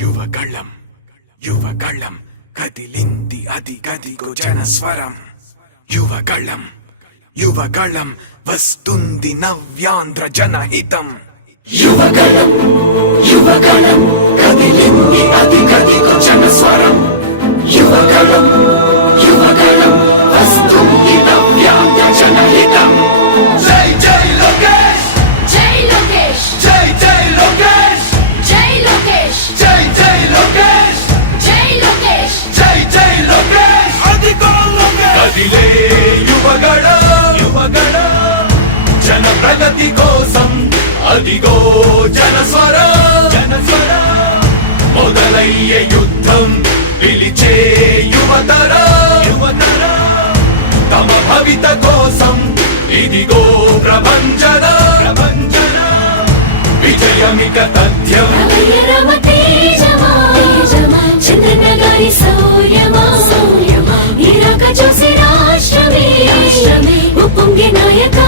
యువగళం యువగళం కదిలింది అది గదిగో జనస్వరం. యువగళం యువగళం వస్తుంది నవ్యాంధ్ర జనహితం. యువగళం యువగళం కదిలింది అది గదిగో జనస్వరం. యువగళం యువగళం వస్తుంది నవ్యాంధ్ర జనహితం. జై జై లోకేష్ జై లోకేష్ జై జై లోకేష్ జై లోకేష్ జై జై లోకేష్ జై లోకేష్ జై జై లోకేష్ అదిగో లోకేష్. కదిలే యువగళం యువగళం జన ప్రగతి కోసం అదిగో జనస్వరం. జనస్వరం మొదలయ్యే యుద్ధం పిలిచే యువతరం. యువతరం తమ భవిత కోసం ఇదిగో ప్రభంజనం. ప్రభంజనం విజయమిక తథ్యం. రమయ రమ తేజమా చంద్రన్న గారి శౌర్యమా నీరాక చూసి రాష్ట్రమే ఉప్పొంగే నాయక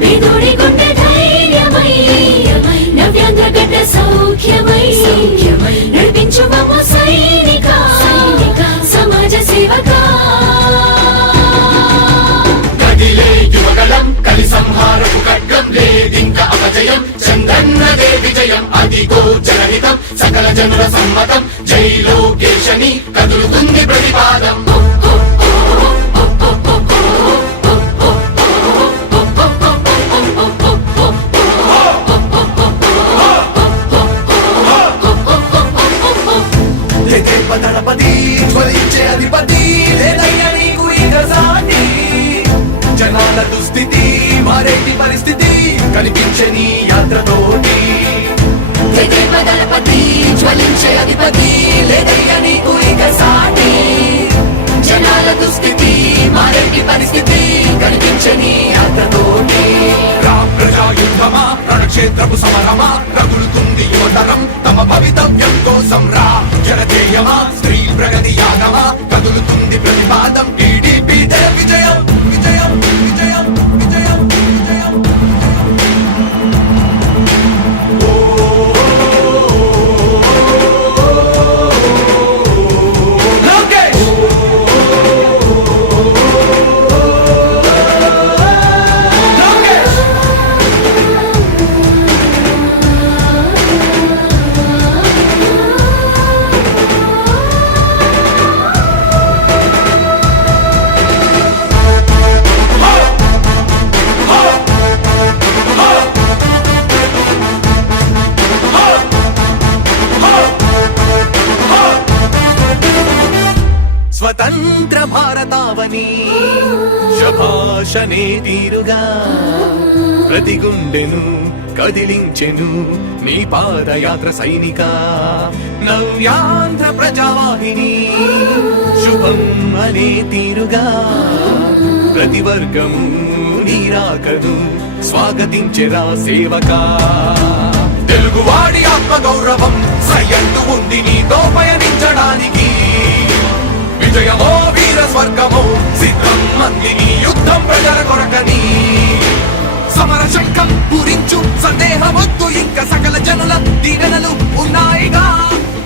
పేదోడి గుండె ధైర్యమై నవ్యాంధ్ర గడ్డ సౌఖ్యమై నడిపించు మమ్మ సైనిక సమాజ సేవక. కదిలే యువగళం కలి సంహారపు ఖడ్గం లేదింక అపజయం. చంద్రన్నదే విజయం అదిగో జనహితం సకల జనుల సమ్మతం. జై లోకేశని కదులుతుంది ప్రతిపాదం. దళపతి జ్వలించే అధిపతి లేదయ్య నీకు ఇక సాటి. జనాల దుస్థితి మారేటి పరిస్థితి కనిపించే నీ యాత్రతోటి. దళపతి జ్వలించే అధిపతి లేదయ్య నీకు ఇక సాటి. జనాల దుస్థితి మారేటి పరిస్థితి కనిపించే నీ యాత్రతోటి. ప్రజాయుద్ధమా రణక్షేత్రపు సమరమా రగులుతుంది యువతరం తమ భవితవ్యం కోసం. రా జనజేయమా స్త్రీ ప్రగతి యానమా కదులుతుంది ప్రతిపాదం. టీడీపీ జయ విజయం విజయం విజయం విజయం విజయం. లోకేష్ స్వతంత్ర భారతావని శభాషనే తీరుగా ప్రతి గుండెను కదిలించెను నీ పాదయాత్ర సైనిక. నవ్యాంధ్ర ప్రజావాహిని శుభం అనే తీరుగా ప్రతి వర్గము నీరాకను స్వాగతించెరా సేవకా. తెలుగువాడి ఆత్మగౌరవం సయ్యంటూ ఉంది నీతో పయనించడానికి. విజయమో వీర స్వర్గమో సిద్ధం మందిని యుద్ధం ప్రజల కొరకని. సమర శంఖం పూరించు సందేహమొద్దు ఇంక సకల జనుల దీవెనలు ఉన్నాయిగా.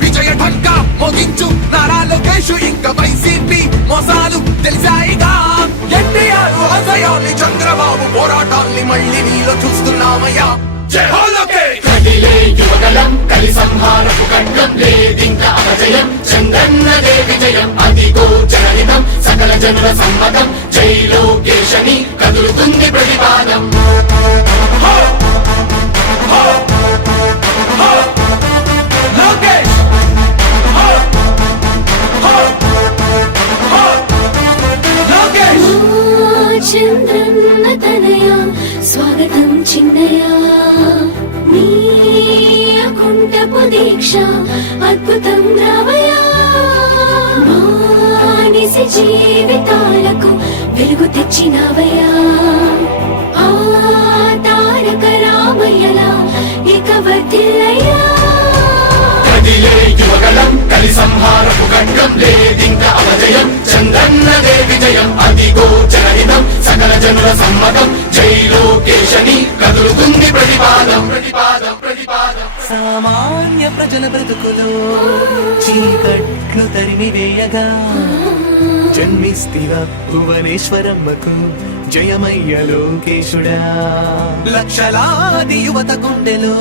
విజయ ఢంకా మోగించు నారా లోకేష్ ఇంక వైసీపీ మోసాలు తెలిసాయిగా. ఎన్టీఆర్ ఆశయాల్ని చంద్రబాబు పోరాటాల్ని మళ్ళీ నీలో చూస్తున్నామయ్యా. జై హో లోకేష్. కదిలే యువగళం కలి సంహారపు ఖడ్గం లేదింక అపజయం. చంద్రన్నదే విజయం అదిగో జనహితం సకల జనుల సమ్మతం. జై లోకేశని కదులుతుంది ప్రతిపాదం. లోకేష్ లోకేష్ చంద్రన్న తనయ స్వాగతం చిన్నయ నీ అకుంఠపు దీక్ష అద్భుతం రావయ. మానిసి జీవితాలకు వెలుగు తెచ్చినవయ్యా. ఆ తారక రామయ్యలా ఇక వర్ధిల్లయ్యా. కదిలే యువగళం కలి సంహారపు ఖడ్గం లేదింక అపజయం. చంద్రన్నదే విజయం అదిగో జనహితం సకల జనుల సమ్మతం. జై లోకేశని కదులుతుంది ప్రతిపాదం. ప్రతిపాదం ప్రతిపాదం. సామాన్య ప్రజల బ్రతుకులో చీకట్లు తరిమివేయగా జన్మిస్తివా భువనేశ్వరమ్మకు జయమయ్య లోకేశుడా. లక్షలాది యువత గుండెలో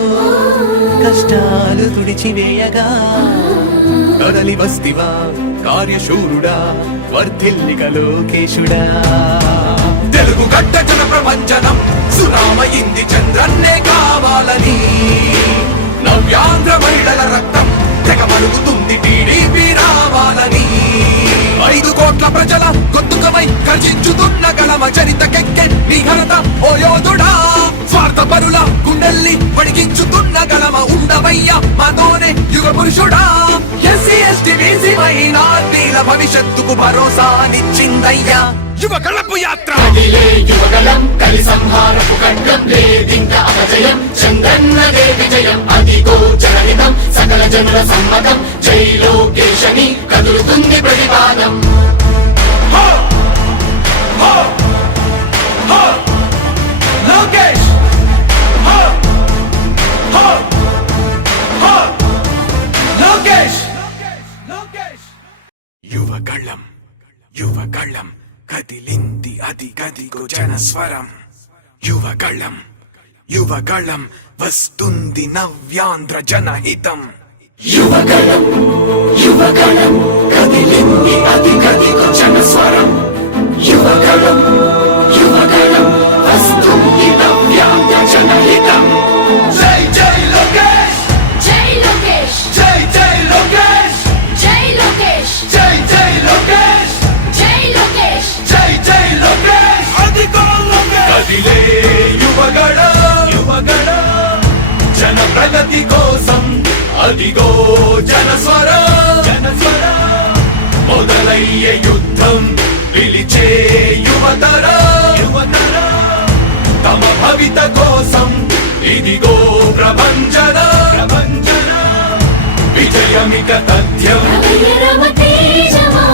కష్టాలు తుడిచివేయగా కదలి వస్తివా కార్యశూరుడా వర్ధిల్లిక లోకేశుడా. తెలుగు గడ్డ జన ప్రపంచనం సునామయింది చంద్రన్నే కావాలని నవ్యాంధ్ర మహిళల రక్తం తెగమరుగుతుంది టీడీపీ రావాలని 5 కోట్ల ప్రజల గొంతుకమై గర్జించుతున్న గలమ చరితకెక్కె నీ ఘనత ఓ యోధుడా. స్వార్థ పరుల గుండెల్ని వడిగించుతున్న గలమ ఉండవయ్య మాతోనే యుగ పురుషుడా. ఎస్సీ ఎస్టీ బీసీ మైనార్టీల భవిష్యత్తుకు భరోసానిచ్చిందయ్యా యువ కళపు యాత్ర. కదిలే యువగలం కలి సంహారపు ఖడ్గం లేదింక అపజయం చంద్రన్నదే విజయం అదిగో జనహితం సకల జనుల సమ్మతం జై లోకేశని కదులుతుంది ప్రతిపాదం. హో! హో! హో! లోకేష్! హో! హో! హో! లోకేష్! లోకేష్! యువగళం యువగళం కదిలింది అది గదిగో జనస్వరం. యువగళం యువగళం వస్తుంది నవ్యాంధ్ర జనహితం. యువగలం యువగలం కదిలింది అది గదిగో జనస్వరం. యువగలం యువగలం వస్తుంది నవ్యాంధ్ర జనహితం. జై జై లోకేష్! జై లోకేష్ జై జై లోకేష్! జై లోకేష్ జై జై లోకేష్! జై లోకేష్ జై జై లోకేష్! అదిగో లోకేష్! కదిలే యువగళ యువగళ జన ప్రగతి కోసం అదిగో జనస్వర జనస్వర మొదలయ్యే యుద్ధం పిలిచే యువతర యువతర తమ భవిత కోసం ఇదిగో ప్రభంజన ప్రభంజన విజయమిక తథ్యం. రమయ రమ తేజమా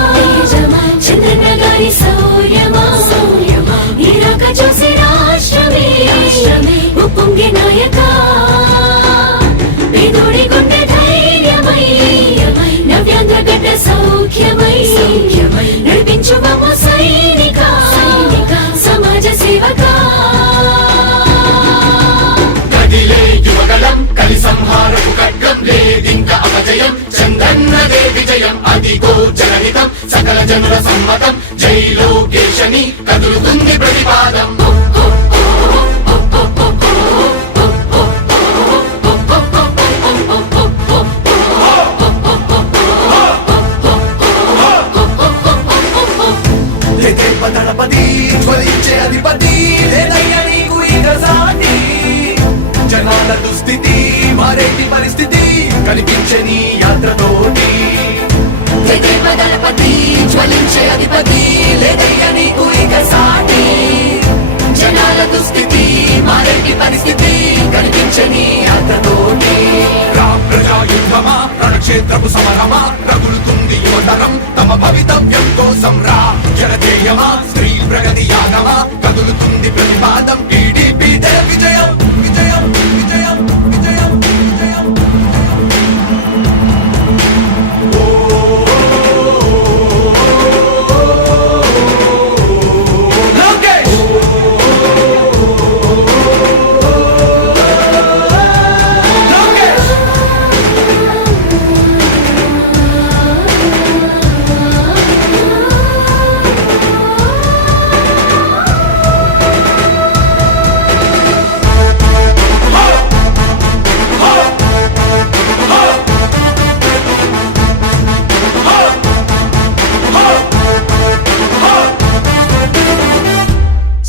చంద్రన్న గారి శౌర్యమా ఇరాక చూసి రాష్ట్రమే ఉప్పొంగే నాయక పేదోడి గుండె ధైర్యమై నవ్యాంధ్ర గడ్డ సౌఖ్యమై నడిపించు మమ్మ సైనిక సమాజ సేవక. కదిలే యువగలం కలి సంహారపు ఖడ్గం లేదింక అపజయం చంద్రన్నదే విజయం అదిగో జనహితం సకల జనుల సమ్మతం జై లోకేశని కదులుతుంది ప్రతిపాదం. దళపతి జ్వలించే అధిపతి లేదయ్య నీకు ఇక సాటి. జనాల దుస్థితి మారేటి పరిస్థితి కనిపించే నీ యాత్రతోటి. దళపతి జ్వలించే అధిపతి లేదయ్య నీకు ఇక సాటి. జనాల దుస్థితి మారేటి పరిస్థితి కనిపించని యాత్రతోటి. రా ప్రజా యుద్ధమా రణక్షేత్రపు సమరమా రగులుతుంది యువతరం తమ భవితవ్యం కోసం. రా జనజేయమా స్త్రీ ప్రగతి యాగమా కదులుతుంది ప్రతిపాదం. టీడీపీ విజయం విజయం విజయం విజయం విజయం. లోకేష్! లోకేష్!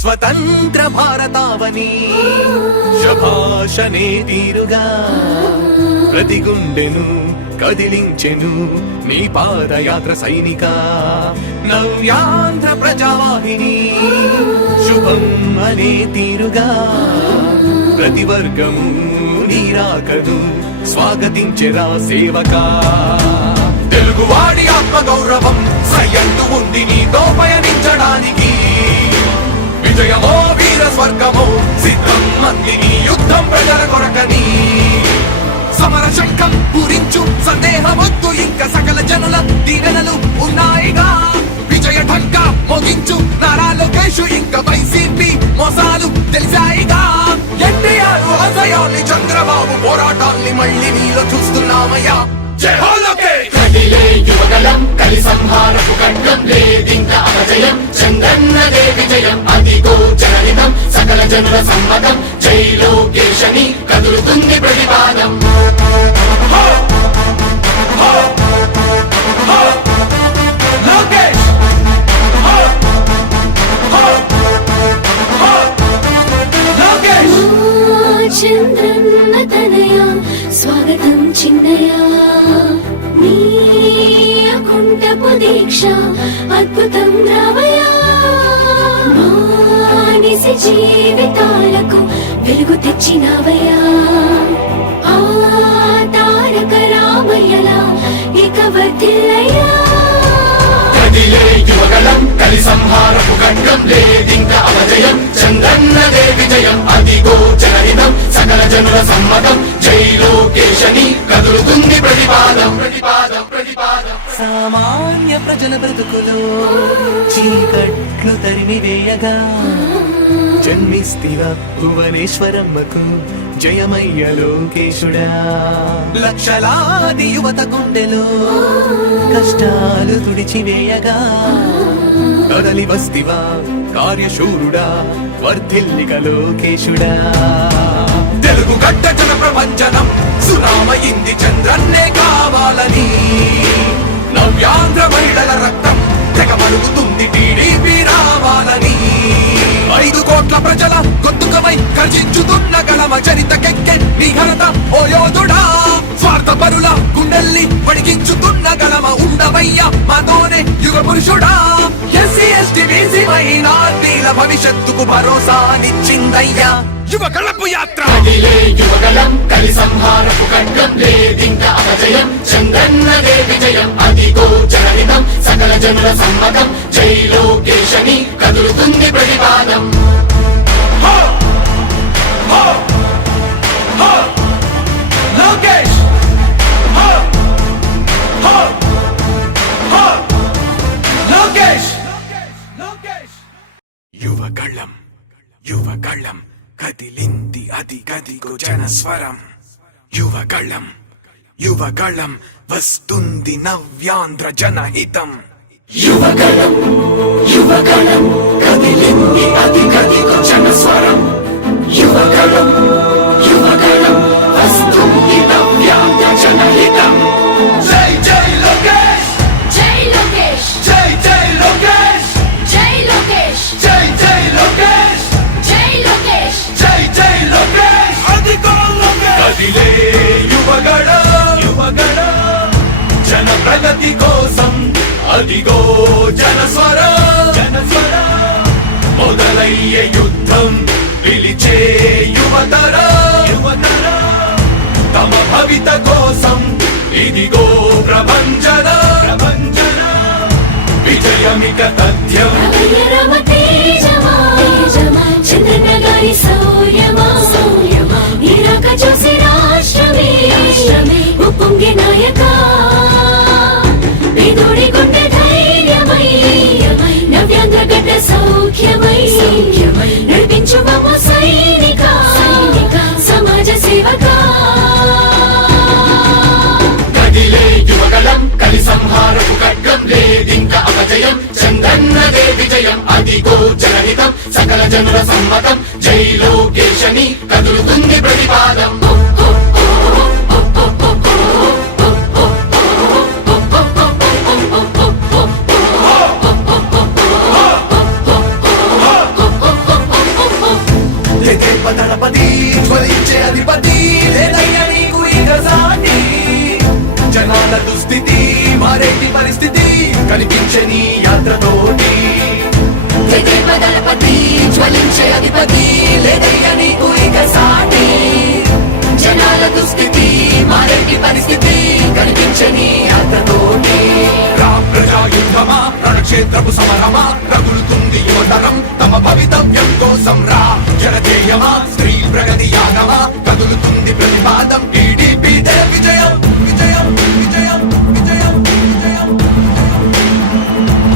స్వతంత్ర భారతావని శభాషనే తీరుగా ప్రతి గుండెను కదిలించెను నీ పాదయాత్ర సైనిక. నవ్యాంధ్ర ప్రజావాహిని శుభం అనే తీరుగా ప్రతి వర్గము నీరాకను స్వాగతించెరా సేవకా. తెలుగువాడి ఆత్మ గౌరవం సయ్యంటూ ఉంది నీతో పయనించడానికి. విజయమో వీర స్వర్గమో సిద్ధం మందిని యుద్ధం ప్రజల కొరకని. సమర శంఖం పూరించు సందేహమొద్దు ఇంకా సకల జనుల దీవెనలు ఉన్నాయిగా విజయ ఢంక మోగించు నారా లోకేష్ ఇంకా వైసీపీ మోసాలు తెలిసాయిగా ఎన్టీఆర్ ఆశయాల్ని చంద్రబాబు పోరాటాల్ని మళ్ళీ నీలో చూస్తున్నామయ్యా జై హో లోకేష్ కదిలే యువగలం కలి సంహారపు ఖడ్గం లేదింక అపజయం చంద్రన్నదే విజయం అదిగో జనహితం సకల జనుల సమ్మతం జై లోకేశని కదులుతుంది ప్రతిపాదం లోకేష్ లోకేష్ చంద్రన్న తనయ స్వాగతం చిన్నయ నీ అకుంఠపు దీక్ష అద్భుతం రావయా మానిసి జీవితాలకు వెలుగు తెచ్చినవయా ఆ తారక రామయ్యలా ఇక వర్ధిల్లయ్యా కదిలే యువగలం కలి సంహారపు ఖడ్గం లేదింక అపజయం చంద్రన్నదే విజయం అదిగో జనహితం సకల జనుల సమ్మతం జై లోకేశని కదులుతుంది ప్రతిపాదం ప్రతిపాదం ప్రతిపాదం సామాన్య ప్రజల బ్రతుకులో చీకట్లు తరిమివేయగా జన్మిస్తివా భువనేశ్వరమ్మకు జయమయ్య లోకేశుడా లక్షలాది యువత గుండెలో కష్టాలు తుడిచివేయగా కదలి వస్తివా కార్యశూరుడా వర్ధిల్లిక లోకేశుడా తెలుగు గడ్డ జన ప్రపంచనం సునామయింది చంద్రన్నే కావాలని నవ్యాంధ్ర మహిళల రక్తం తెగమరుగుతుంది టీడీపీ రావాలని 5 కోట్ల ప్రజల గొంతుకమై గర్జించుతున్న గలమ చరితకెక్కె నీ ఘనత ఓ యోధుడా స్వార్థ పరుల గుండెల్ని వణికించుతున్న గలమ ఉండవయ్య మాతోనే యుగ పురుషుడా ఎస్సీ ఎస్టీ బీసీ మైనార్టీల భవిష్యత్తుకు భరోసానిచ్చిందయ్యా యువ కళపు యాత్ర కదిలే యువగలం కలి సంహారపు ఖడ్గం లేదింక అపజయం చంద్రన్నదే విజయం అదిగో జనహితం సకల జనుల సమ్మతం జై లోకేశని కదులుతుంది ప్రతిపాదం హో! హో! హో! లోకేష్ హో! హో! హో! లోకేష్ యువగళం కదిలింది అది గదిగో జనస్వరం యువగళం వస్తుంది నవ్యాంధ్ర జనహితం యువగలం కదిలింది అది గదిగో జనస్వరం యువగలం వస్తుంది నవ్యాంధ్ర జనహితం జై జై లోకేష్ జై లోకేష్ జై జై లోకేష్ జై లోకేష్ జై జై లోకేష్ జై లోకేష్ జై జై లోకేష్ అదిగో లోకేష్ కదిలే యువగళ జన ప్రగతి కోసం అదిగో జనస్వర మొదలయ్యే యుద్ధం పిలిచే యువతర తమ భవిత కోసం ఇదిగో ప్రభంజన విజయమిక తథ్యం రమ తేజమా చంద్రన్న గారి శౌర్యమా నీరాక చూసి రాష్ట్రమే ఉప్పొంగే నాయక పేదోడి గుండె ధైర్యమై నవ్యాంధ్ర గడ్డ సౌఖ్యమై నడిపించు మమ్మ సైనిక సమాజ సేవక కదిలే యువగలం కలి సంహారపు ఖడ్గం లేదింక అపజయం చంద్రన్నదే విజయం అదిగో జనహితం సకల జనుల సమ్మతం జై లోకేశని కదులుతుంది ప్రతిపాదం దళపతి జ్వలించే అధిపతి లేదయ్యా నీకు ఇక సాటి జనాల దుస్థితి మారేటి పరిస్థితి కనిపించని యాత్రతోటి దళపతి జ్వలించే అధిపతి లేదయ్యా నీకు ఇక సాటి జనాల దుస్థితి మారేటి పరిస్థితి